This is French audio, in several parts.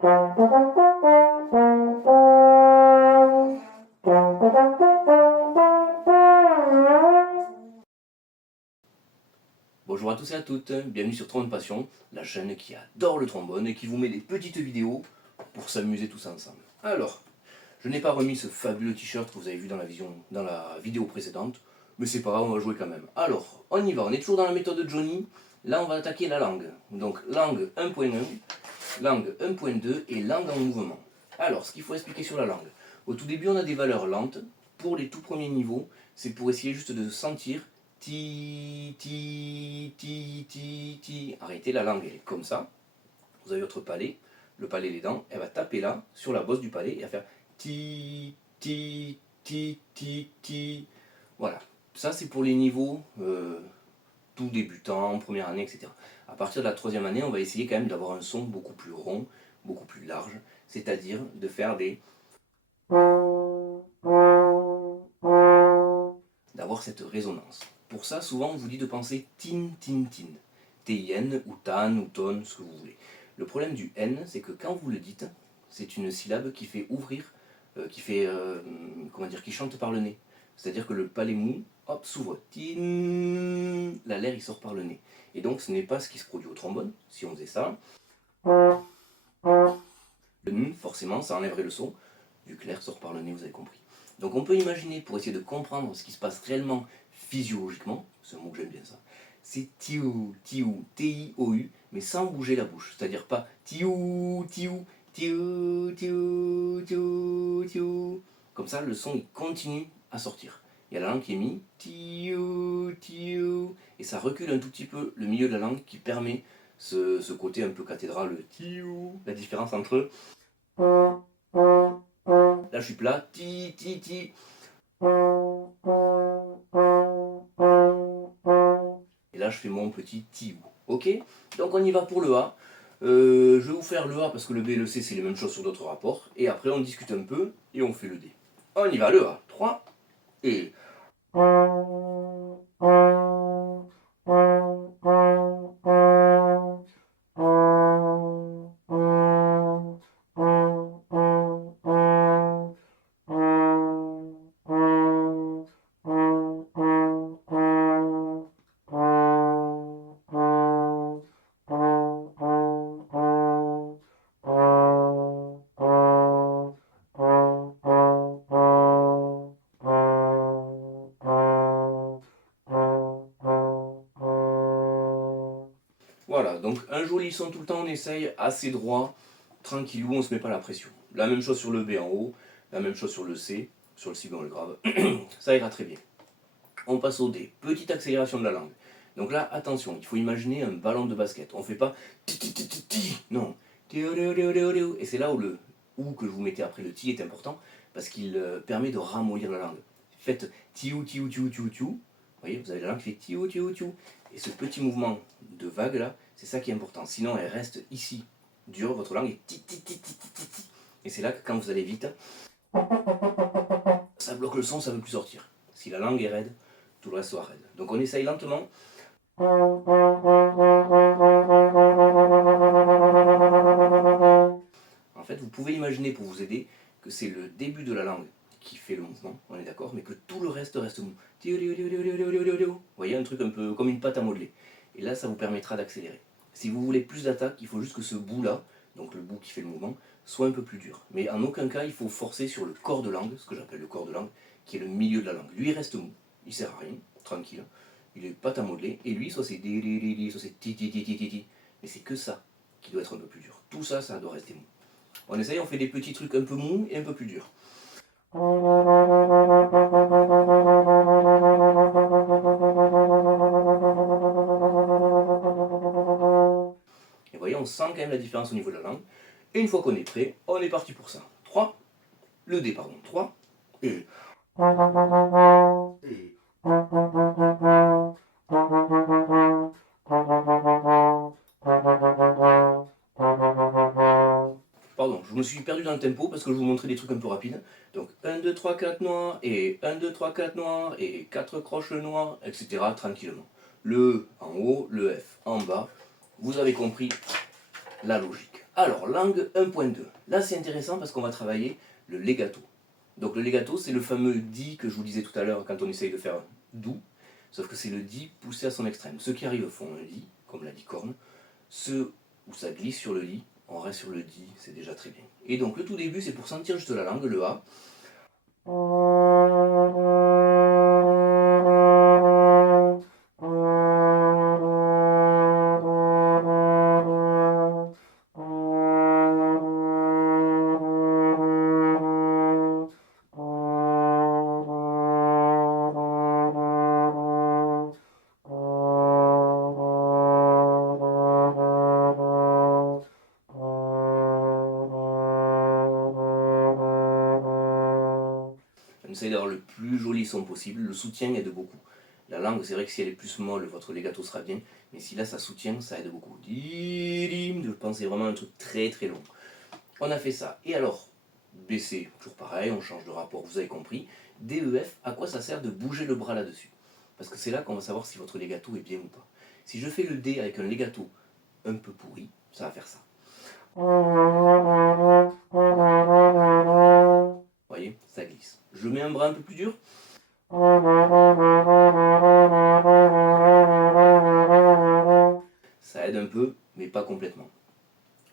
Bonjour à tous et à toutes, bienvenue sur Trombone Passion, la chaîne qui adore le trombone et qui vous met des petites vidéos pour s'amuser tous ensemble. Alors, je n'ai pas remis ce fabuleux t-shirt que vous avez vu dans la vidéo précédente, mais c'est pas grave, on va jouer quand même. Alors, on y va, on est toujours dans la méthode de Johnny. Là, on va attaquer la langue. Donc, langue 1.1, langue 1.2 et langue en mouvement. Alors, ce qu'il faut expliquer sur la langue. Au tout début, on a des valeurs lentes. Pour les tout premiers niveaux, c'est pour essayer juste de sentir ti, ti, ti, ti, ti. Arrêtez, la langue, elle est comme ça. Vous avez votre palais, le palais, les dents, elle va taper là, sur la bosse du palais, et elle va faire ti, ti, ti, ti, ti. Voilà. Ça, c'est pour les niveaux tout débutants, première année, etc. À partir de la troisième année, on va essayer quand même d'avoir un son beaucoup plus rond, beaucoup plus large, c'est-à-dire de faire d'avoir cette résonance. Pour ça, souvent, on vous dit de penser tin, tin, tin. T-I-N ou tan ou ton, ce que vous voulez. Le problème du N, c'est que quand vous le dites, c'est une syllabe qui fait ouvrir, qui chante par le nez. C'est-à-dire que le palais mou, hop, s'ouvre. Tin, l'air il sort par le nez. Et donc ce n'est pas ce qui se produit au trombone. Si on faisait ça, le N, forcément, ça enlèverait le son. Vu que l'air sort par le nez, vous avez compris. Donc on peut imaginer, pour essayer de comprendre ce qui se passe réellement physiologiquement, c'est un mot que j'aime bien ça, c'est tiou, tiou, T-I-O-U, mais sans bouger la bouche. C'est-à-dire pas tiou, tiou, tiou, tiou, tiou, tiou. Comme ça, le son il continue à sortir. Il y a la langue qui est mise, tiou, tiou, et ça recule un tout petit peu le milieu de la langue qui permet ce côté un peu cathédral, le tiou, la différence entre là je suis plat, ti, ti, ti. Et là je fais mon petit tiou. Ok. Donc on y va pour le A. Je vais vous faire le A parce que le B et le C c'est les mêmes choses sur d'autres rapports. Et après on discute un peu et on fait le D. On y va, le A. 3 et... Voilà, donc un joli son tout le temps, on essaye assez droit, tranquillou, on se met pas la pression. La même chose sur le B en haut, la même chose sur le C, sur le si bémol grave, ça ira très bien. On passe au D, petite accélération de la langue. Donc là, attention, il faut imaginer un ballon de basket. On ne fait pas ti ti ti ti ti, non. Et c'est là où le ou que vous mettez après le ti est important, parce qu'il permet de ramollir la langue. Faites tiou tiou tiou tiou tiou. Vous voyez, vous avez la langue qui fait tiou tiou tiou. Et ce petit mouvement de vague là, c'est ça qui est important. Sinon, elle reste ici, dure, votre langue est ti ti ti ti ti ti ti. Et c'est là que quand vous allez vite, ça bloque le son, ça ne veut plus sortir. Si la langue est raide, tout le reste soit raide. Donc on essaye lentement. En fait, vous pouvez imaginer pour vous aider que c'est le début de la langue qui fait le mouvement, on est d'accord, mais que tout le reste reste mou. Vous voyez, un truc un peu comme une pâte à modeler. Et là, ça vous permettra d'accélérer. Si vous voulez plus d'attaque, il faut juste que ce bout-là, donc le bout qui fait le mouvement, soit un peu plus dur. Mais en aucun cas, il faut forcer sur le corps de langue, ce que j'appelle le corps de langue, qui est le milieu de la langue. Lui, il reste mou, il sert à rien, tranquille. Il est pâte à modeler, et lui, soit c'est soit c'est ti ti ti ti ti ti. Mais c'est que ça qui doit être un peu plus dur. Tout ça, ça doit rester mou. On essaye, on fait des petits trucs un peu mous et un peu plus durs. Et vous voyez, on sent quand même la différence au niveau de la langue. Et une fois qu'on est prêt, on est parti pour ça. 3, le D, pardon. 3, et... Pardon, je me suis perdu dans le tempo parce que je vous montrais des trucs un peu rapides. Donc 1, 2, 3, 4 noirs, et 1, 2, 3, 4 noirs, et 4 croches noirs, etc. tranquillement. Le E en haut, le F en bas. Vous avez compris la logique. Alors, langue 1.2. Là, c'est intéressant parce qu'on va travailler le legato. Donc le legato, c'est le fameux di que je vous disais tout à l'heure quand on essaye de faire doux, sauf que c'est le di poussé à son extrême. Ceux qui arrivent font un li, comme la licorne. Ceux où ça glisse sur le li, on reste sur le di, c'est déjà très bien. Et donc le tout début, c'est pour sentir juste la langue, le A. On essaye d'avoir le plus joli son possible, le soutien aide beaucoup. La langue, c'est vrai que si elle est plus molle, votre legato sera bien, mais si là ça soutient, ça aide beaucoup. Je pense c'est vraiment un truc très très long. On a fait ça. Et alors, BC, toujours pareil, on change de rapport, vous avez compris. DEF, à quoi ça sert de bouger le bras là-dessus? Parce que c'est là qu'on va savoir si votre legato est bien ou pas. Si je fais le D avec un legato un peu pourri, ça va faire ça. Vous voyez, ça glisse. Je mets un bras un peu plus dur. Ça aide un peu, mais pas complètement.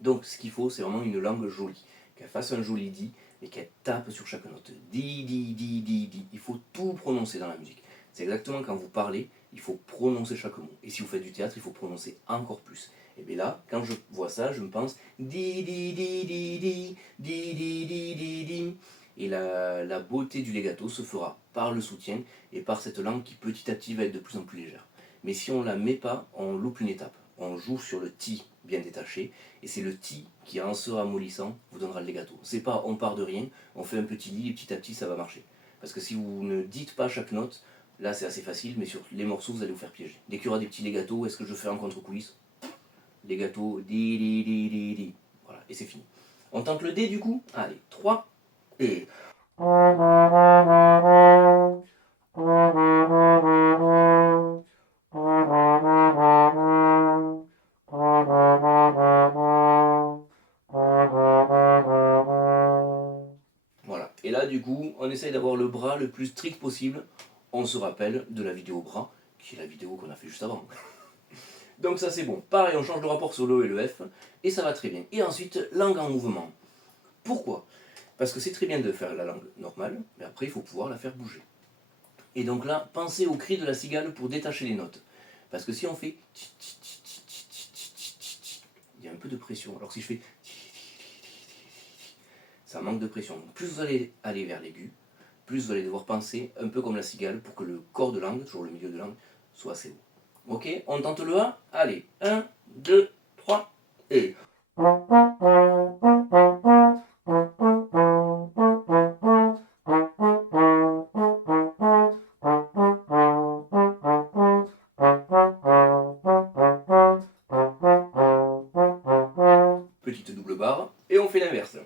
Donc ce qu'il faut, c'est vraiment une langue jolie. Qu'elle fasse un joli di, mais qu'elle tape sur chaque note. Di, di, di, di, di. Il faut tout prononcer dans la musique. C'est exactement quand vous parlez, il faut prononcer chaque mot. Et si vous faites du théâtre, il faut prononcer encore plus. Et bien là, quand je vois ça, je me pense di, di, di, di, di, di, di, di, di, di. Et la beauté du legato se fera par le soutien et par cette langue qui petit à petit va être de plus en plus légère. Mais si on ne la met pas, on loupe une étape. On joue sur le ti bien détaché, et c'est le ti qui, en se ramollissant, vous donnera le legato. C'est pas on part de rien, on fait un petit lit et petit à petit ça va marcher. Parce que si vous ne dites pas chaque note, là c'est assez facile, mais sur les morceaux vous allez vous faire piéger. Dès qu'il y aura des petits legatos, est-ce que je fais en contre-coulisse? Legato, di di di di di. Voilà, et c'est fini. On tente le D du coup? Allez, 3 et. Voilà, et là du coup, on essaye d'avoir le bras le plus strict possible. On se rappelle de la vidéo bras, qui est la vidéo qu'on a fait juste avant. Donc ça c'est bon. Pareil, on change de rapport sur le E et le F, et ça va très bien. Et ensuite, langue en mouvement. Pourquoi? Parce que c'est très bien de faire la langue normale, mais après il faut pouvoir la faire bouger. Et donc là, pensez au cri de la cigale pour détacher les notes. Parce que si on fait il y a un peu de pression. Alors si je fais ça manque de pression. Donc plus vous allez aller vers l'aigu, plus vous allez devoir penser un peu comme la cigale pour que le corps de langue, toujours le milieu de langue, soit assez haut. Ok, on tente le A. Allez, 1, 2, 3 et. Petite double barre, et on fait l'inverse.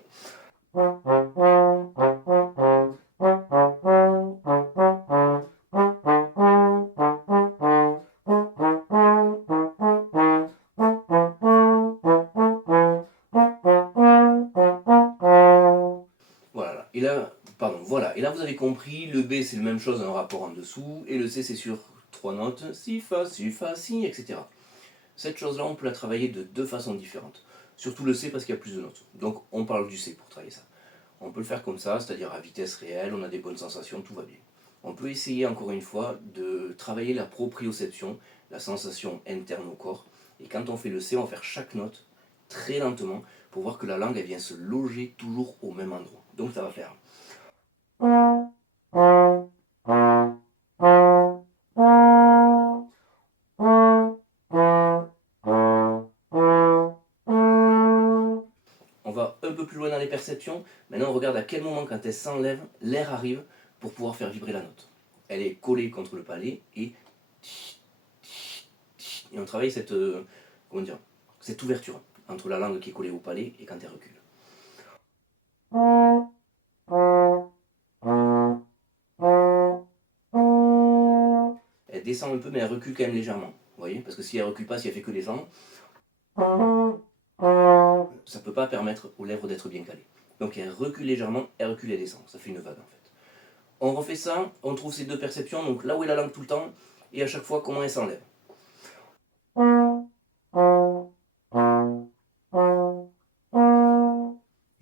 Voilà, et là, pardon, voilà, et là vous avez compris, le B c'est la même chose, un rapport en dessous, et le C c'est sur 3 notes, si, fa, si, etc. Cette chose-là, on peut la travailler de deux façons différentes. Surtout le C parce qu'il y a plus de notes. Donc on parle du C pour travailler ça. On peut le faire comme ça, c'est-à-dire à vitesse réelle, on a des bonnes sensations, tout va bien. On peut essayer encore une fois de travailler la proprioception, la sensation interne au corps. Et quand on fait le C, on va faire chaque note très lentement pour voir que la langue elle vient se loger toujours au même endroit. Donc ça va faire. On va un peu plus loin dans les perceptions. Maintenant, on regarde à quel moment, quand elle s'enlève, l'air arrive pour pouvoir faire vibrer la note. Elle est collée contre le palais et on travaille cette, comment dire, cette ouverture entre la langue qui est collée au palais et quand elle recule. Elle descend un peu, mais elle recule quand même légèrement. Vous voyez? Parce que si elle recule pas, si elle fait que descendre, ça ne peut pas permettre aux lèvres d'être bien calées. Donc elle recule légèrement, elle recule et descend. Ça fait une vague en fait. On refait ça, on trouve ces deux perceptions, donc là où est la langue tout le temps, et à chaque fois comment elle s'enlève.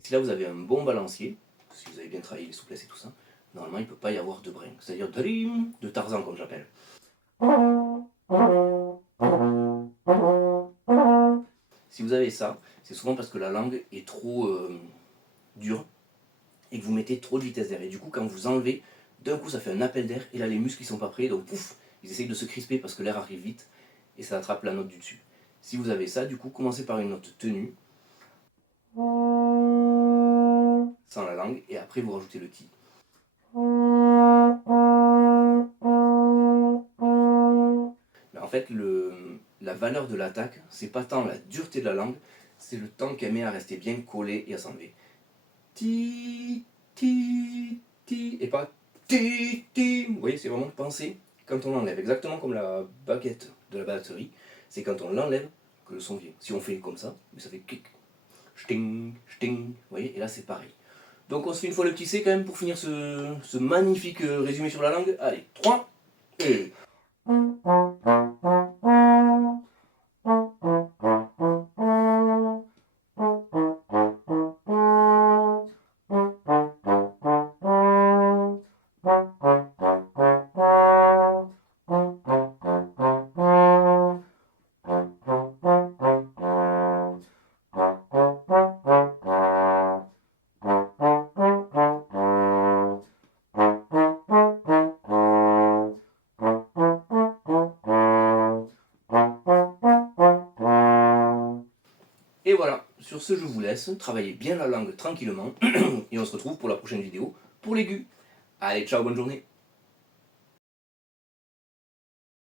Si là vous avez un bon balancier, si vous avez bien travaillé les souplesses et tout ça, normalement il ne peut pas y avoir de brin. C'est-à-dire de Tarzan comme j'appelle. Si vous avez ça, c'est souvent parce que la langue est trop dure et que vous mettez trop de vitesse d'air. Et du coup, quand vous enlevez, d'un coup ça fait un appel d'air et là les muscles ils sont pas prêts, donc pouf, ils essayent de se crisper parce que l'air arrive vite et ça attrape la note du dessus. Si vous avez ça, du coup, commencez par une note tenue, sans la langue, et après vous rajoutez le ti. Mais en fait, la valeur de l'attaque, c'est pas tant la dureté de la langue, c'est le temps qu'elle met à rester bien collée et à s'enlever. Ti, ti, ti, et pas ti, ti. Vous voyez, c'est vraiment penser quand on l'enlève, exactement comme la baguette de la batterie, c'est quand on l'enlève que le son vient. Si on fait comme ça, ça fait clic, sting, sting, vous voyez, et là c'est pareil. Donc on se fait une fois le petit C quand même pour finir ce magnifique résumé sur la langue. Allez, 3 et... Et voilà, sur ce je vous laisse, travaillez bien la langue tranquillement, et on se retrouve pour la prochaine vidéo pour l'aigu. Allez, ciao, bonne journée.